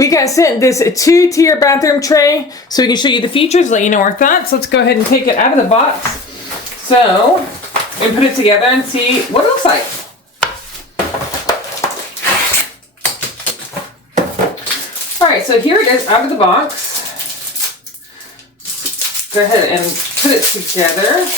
We got sent this 2-tier bathroom tray so we can show you the features, let you know our thoughts. Let's go ahead and take it out of the box. So, and put it together and see what it looks like. Alright, so here it is out of the box. Go ahead and put it together.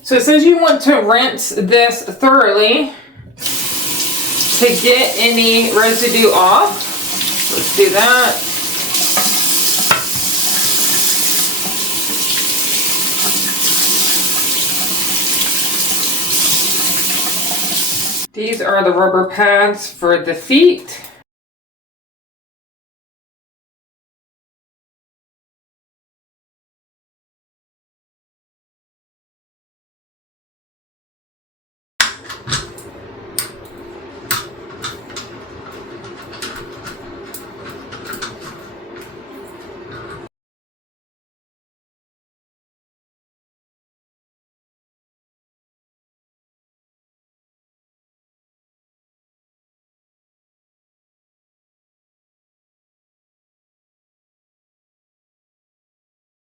So it says you want to rinse this thoroughly to get any residue off. Let's do that. These are the rubber pads for the feet.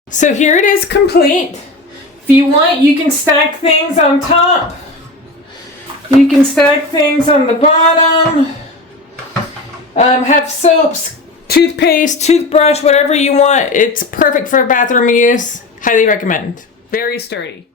So here it is complete. If you want, you can stack things on top. You can stack things on the bottom. Have soaps, toothpaste, toothbrush, whatever you want. It's perfect for bathroom use. Highly recommend. Very sturdy.